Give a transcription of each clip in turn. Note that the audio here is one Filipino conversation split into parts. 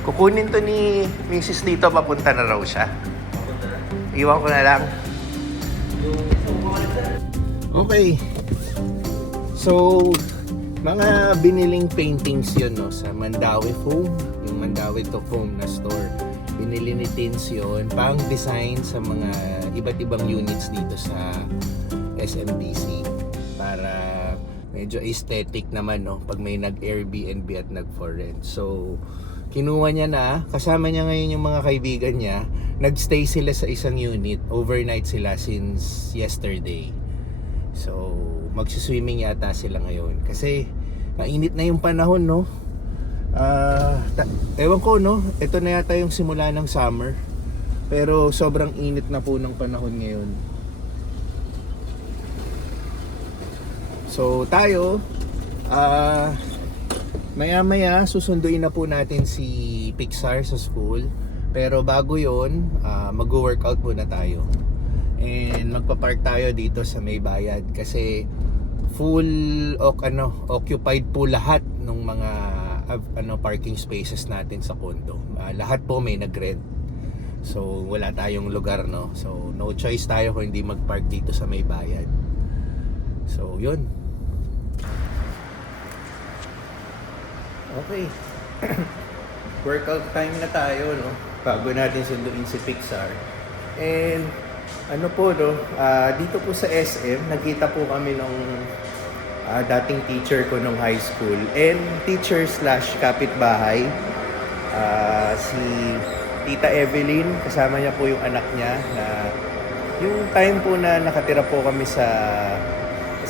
Kukunin to ni Mrs. dito, papunta na raw siya. Iwan ko na lang. Okay. So, mga biniling paintings yun, no, sa Mandawi Foam, yung Mandawi to Foam na store. Binili ni Tins yun, pang design sa mga iba't ibang units dito sa SMBC para medyo aesthetic naman, no, pag may nag-Airbnb at nag-for rent. So, kinuha niya na, kasama niya ngayon yung mga kaibigan niya, nagstay sila sa isang unit, overnight sila since yesterday. So, magsiswimming yata sila ngayon kasi mainit na yung panahon, no. Ewan ko, no, ito na yata yung simula ng summer, pero sobrang init na po ng panahon ngayon. So tayo maya susunduin na po natin si Pixar sa school, pero bago yon mag-workout muna tayo and magpa-park tayo dito sa may bayad kasi occupied po lahat ng mga parking spaces natin sa condo. Lahat po may nag-rent. So wala tayong lugar, no. So no choice tayo kung hindi mag-park dito sa may bayad. So yun. Okay. Workout time na tayo, no. Bago natin sunduin si Pixar. And ano po, no, dito po sa SM, nagkita po kami nung dating teacher ko nung high school and teacher / kapitbahay, si Tita Evelyn. Kasama niya po yung anak niya na yung time po na nakatira po kami sa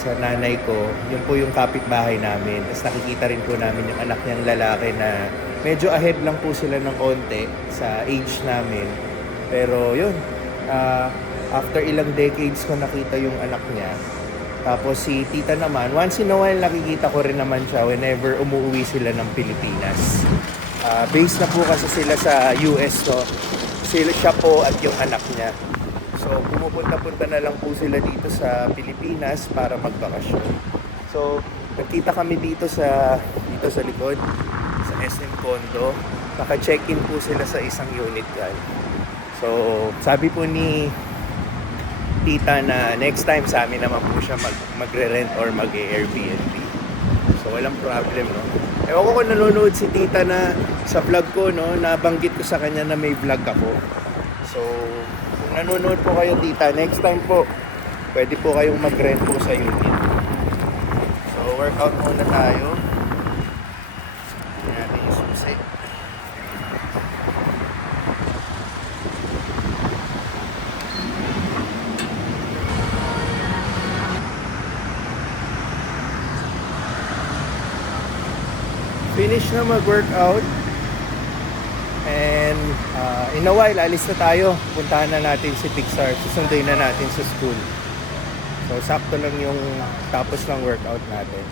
nanay ko, yun po yung kapitbahay namin. Tapos nakikita rin po namin yung anak niyang lalaki na medyo ahead lang po sila ng konti sa age namin. Pero yun, after ilang decades ko nakita yung anak niya. Tapos si tita naman, once in a while nakikita ko rin naman siya whenever umuwi sila ng Pilipinas. Based na po kasi sila sa US, so siya po at yung anak niya. So pumupunta-punta na lang po sila dito sa Pilipinas para magbakasyon. So nagkita kami dito sa likod, sa SM Condo. Naka-check-in po sila sa isang unit yan. So sabi po ni tita na next time sa amin naman po siya magre-rent or mag-Airbnb. So walang problem, no. Ewan ko kung nanonood si tita na sa vlog ko, no, nabanggit ko sa kanya na may vlog ako. So kung nanonood po kayo, tita, next time po pwede po kayong mag-rent po sa unit. So workout muna tayo. Tingnan natin yung susi. Finish na mag-workout and in a while alis na tayo, puntahan na natin si Pixar, susunduin na natin sa school. So sakto lang yung tapos ng workout natin.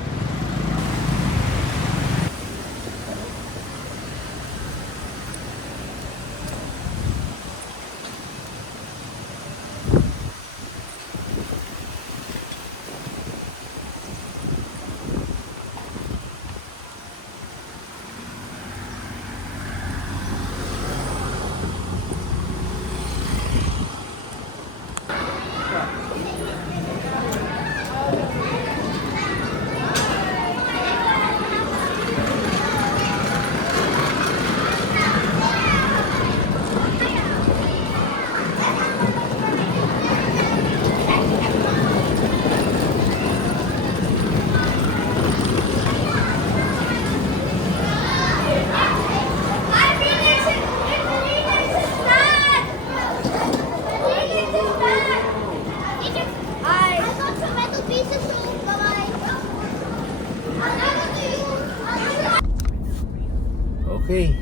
Okay.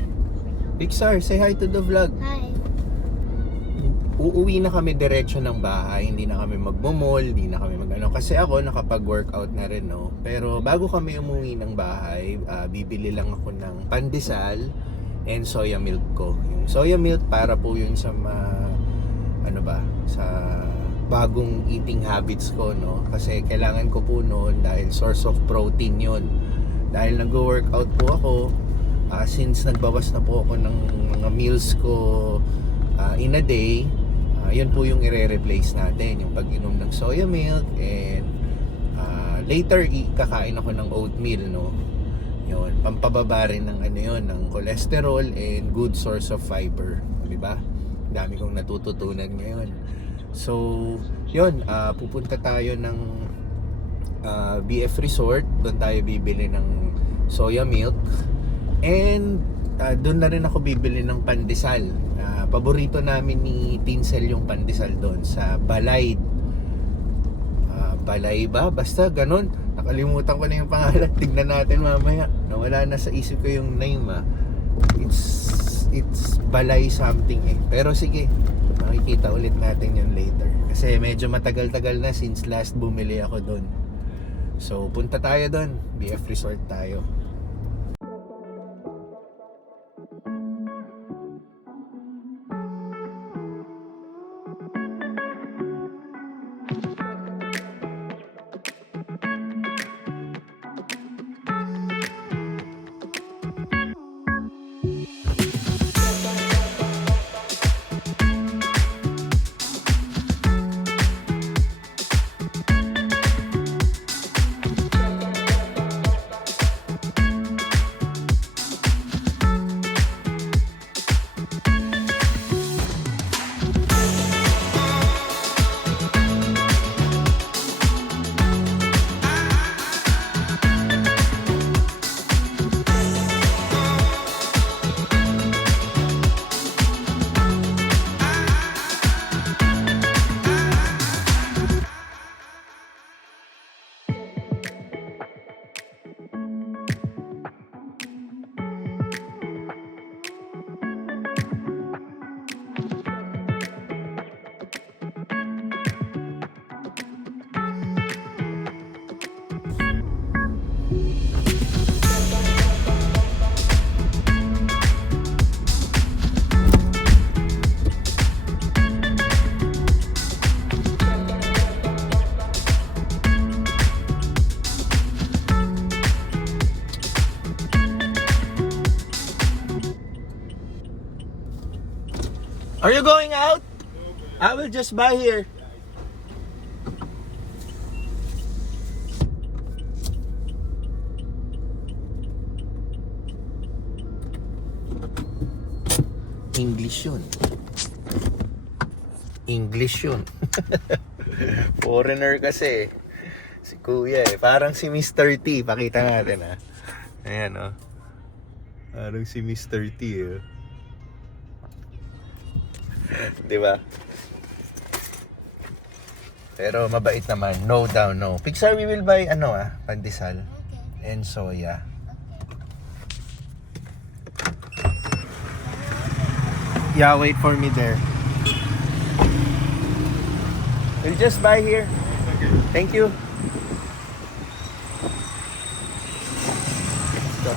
Pixar, say hi to the vlog. Hi. Uuwi na kami diretso ng bahay, hindi na kami magmo-mall, hindi na kami mag-ano. Kasi ako nakapag-workout na rin, no. Pero bago kami umuwi ng bahay, bibili lang ako ng pandesal and soya milk ko. Yung soya milk para po yun sa sa bagong eating habits ko, no? Kasi kailangan ko po noon dahil source of protein yun. Dahil nag-workout po ako, since nagbawas na po ako ng mga meals ko in a day, yun po yung i-replace natin, yung pag-inom ng soya milk, and later kakain ako ng oatmeal, no? Yun, pampababa rin ng ano yun, ng cholesterol and good source of fiber, di ba? Dami kong natututunan ngayon. So, yun, pupunta tayo ng BF Resort. Doon tayo bibili ng soya milk. And doon na rin ako bibili ng pandesal. Paborito namin ni Tinsel yung pandesal doon sa Balay. Balay ba? Basta ganun. Nakalimutan ko na yung pangalan. Tignan natin mamaya. Nawala na sa isip ko yung name. It's Balay something eh. Pero sige, makikita ulit natin yun later. Kasi medyo matagal-tagal na since last bumili ako doon. So punta tayo doon. BF Resort tayo. Are you going out? I will just buy here. English yun. English yun. Foreigner kasi. Si Kuya eh. Parang si Mr. T. Pakita natin ha. Ayan o. Parang si Mr. T eh. Diba? Pero mabait naman. No down, no. Pixar, we will buy pandesal. Okay. And soya. Yeah, wait for me there. We'll just buy here. Okay. Thank you. Let's go.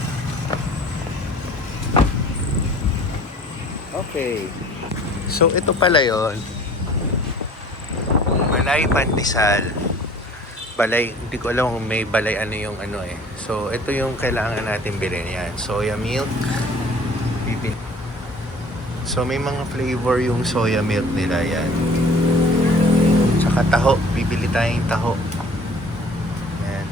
Okay. So ito pala yon. Balay pandesal. Balay, hindi ko alam kung may balay ano yung ano eh. So ito yung kailangan natin bilhin yan. Soya milk. Bibili. So may mga flavor yung soya milk nila yan. Tsaka taho. Bibili tayong taho. Yan.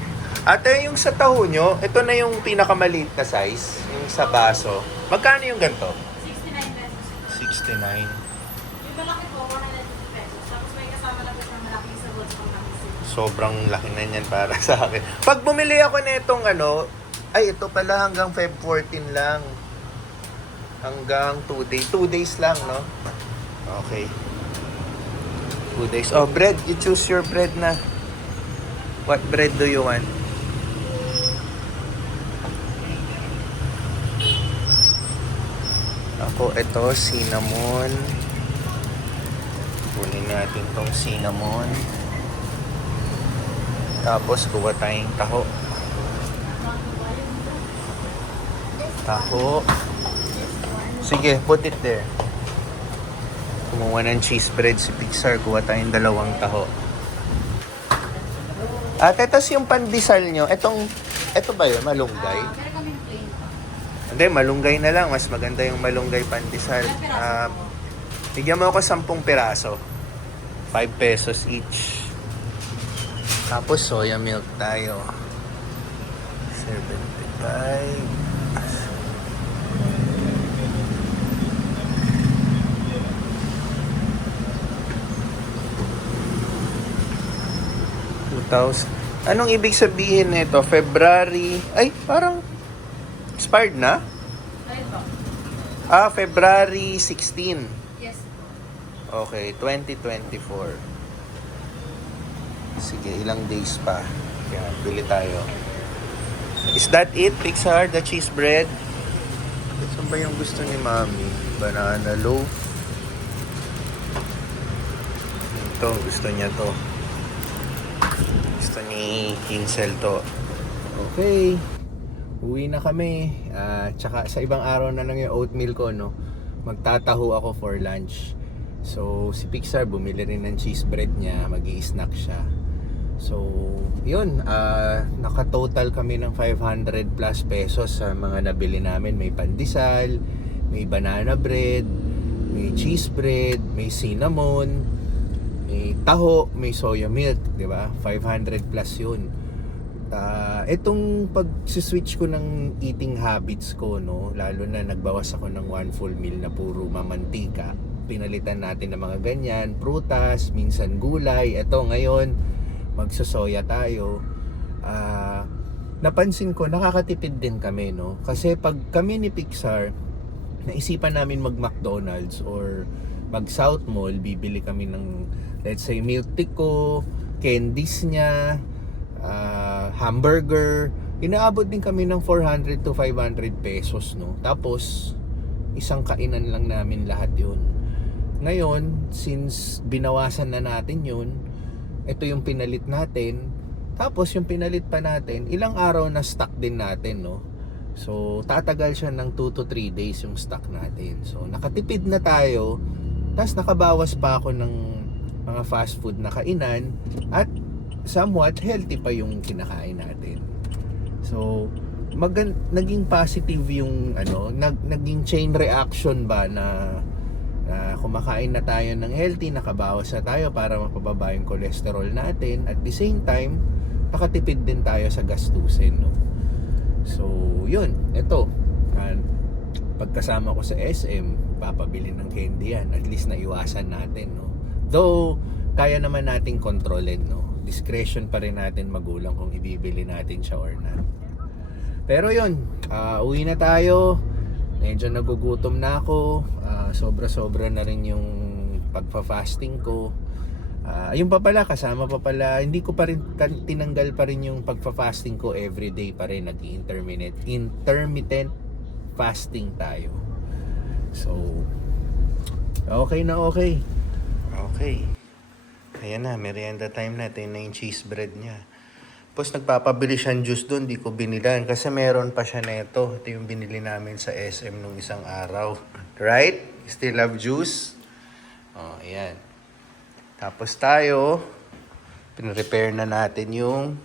Ate, yung sa taho nyo, ito na yung pinakamaliit na size. Yung sa baso. Magkano yung ganito? 69 pesos. 69. Malaki po, 150 pesos. Tapos may kasama na po ng malaking sabon sa pangkakisi. Sobrang laki na yan para sa akin. Pag bumili ako nitong ay ito pala hanggang Feb 14 lang. Hanggang 2 days. 2 days lang, no? Okay. 2 days. Oh, bread. You choose your bread na. What bread do you want? Ako, ito, cinnamon. Kunin natin tong cinnamon. Tapos kuha tayong taho. Taho. Sige, put it there. Kumuha ng cheese bread si Pixar. Kuha tayong 2 taho. At etos yung pandesal nyo. Ito ba yun? Malunggay? Meron kaming plain. Hindi, malunggay na lang. Mas maganda yung malunggay pandesal. Bigyan mo ako 10 piraso. 5 pesos each. Tapos soya milk tayo. 75. 2,000. Anong ibig sabihin nito? February... Ay, parang expired na? Ayun po. February 16. Yes. Okay, 2024. Sige, ilang days pa. Kaya, bili tayo. Is that it, Pixar? The cheese bread? Saan ba yung gusto ni Mami? Banana loaf? Ito, gusto niya to. Gusto ni Kinsel to. Okay. Uwi na kami. Tsaka sa ibang araw na lang yung oatmeal ko, no? Magtataho ako for lunch. So, si Pixar bumili rin ng cheese bread niya. Mag-i-snack siya. So, yun. Naka-total kami ng 500 plus pesos sa mga nabili namin. May pandesal, may banana bread, may cheese bread, may cinnamon, may taho, may soya milk, di ba? 500 plus yun. Itong pag-switch ko ng eating habits ko, no, lalo na nagbawas ako ng 1 full meal na puro mamantika. Pinalitan natin ng mga ganyan, prutas, minsan gulay. Ito ngayon, magsosoya tayo. Napansin ko, nakakatipid din kami, no? Kasi pag kami ni Pixar, naisipan namin mag-McDonald's or mag-South Mall, bibili kami ng, let's say, milk tea ko, candies niya, hamburger. Inaabot din kami ng 400 to 500 pesos, no? Tapos, isang kainan lang namin lahat yun. Ngayon, since binawasan na natin yun, ito yung pinalit natin. Tapos, yung pinalit pa natin, ilang araw na stock din natin, no? So, tatagal siya ng 2 to 3 days yung stock natin. So, nakatipid na tayo. Tapos, nakabawas pa ako ng mga fast food na kainan. At, somewhat healthy pa yung kinakain natin. So, naging positive yung naging chain reaction ba na kumakain na tayo ng healthy, nakabawas na tayo para mapababa yung cholesterol natin. At the same time, nakatipid din tayo sa gastusin, no? So, yun, ito. Pagkasama ko sa SM, papabili ng candy yan. At least naiwasan natin, no? Though, kaya naman nating kontrolin, no? Discretion pa rin natin magulang kung ibibili natin siya or not. Pero yun, uwi na tayo. Medyo nagugutom na ako. Sobra-sobra na rin yung pagpa-fasting ko. Yung pa pala, kasama pa pala, hindi ko pa rin tinanggal pa rin yung pagpa-fasting ko. Everyday pa rin, intermittent fasting tayo. So, okay na okay. Okay. Ayan na, merienda time na. Ito na yung cheese bread niya. Tapos nagpapabili siyang juice doon, di ko binilan. Kasi meron pa siya neto. Ito yung binili namin sa SM nung isang araw. Right? Still love juice? Oh, ayan. Tapos tayo, pinrepare na natin yung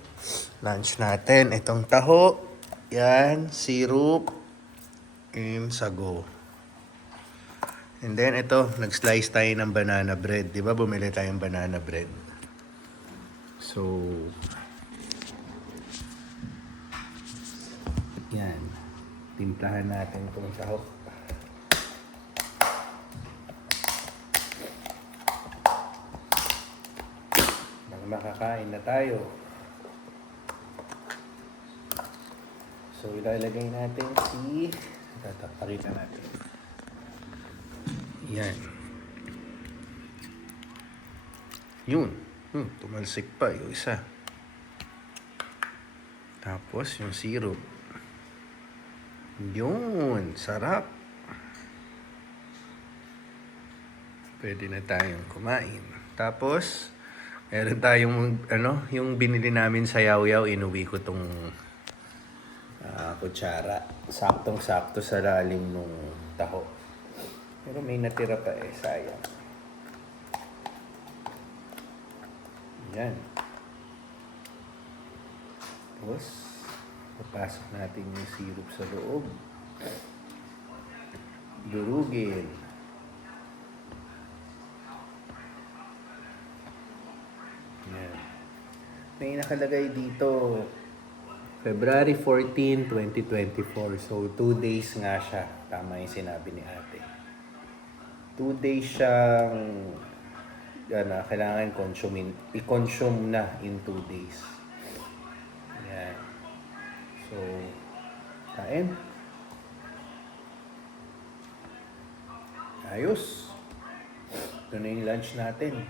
lunch natin. Itong taho, yan, syrup, yung sago. And then ito, nag-slice tayo ng banana bread. Di ba bumili tayong banana bread? So, yan. Timplahan natin itong taho. Makakain na tayo. So, ilalagay natin pakita natin. Yan. Yun. Tumalsik pa yung isa. Tapos, yung syrup. Yun. Sarap. Pwede na tayong kumain. Tapos, meron tayong, yung binili namin sa Yaw-Yaw, inuwi ko tong kutsara. Saktong-sakto sa lalim nung taho. Pero may natira pa sayang. Yan. Tapos, papasok natin yung syrup sa loob. Durugin. Yan. May nakalagay dito, February 14, 2024. So, 2 days nga siya. Tama yung sinabi ni ate. 2 days siyang kailangan i-consume na in 2 days. Yan. So, kain. Ayos. Ito na yung lunch natin.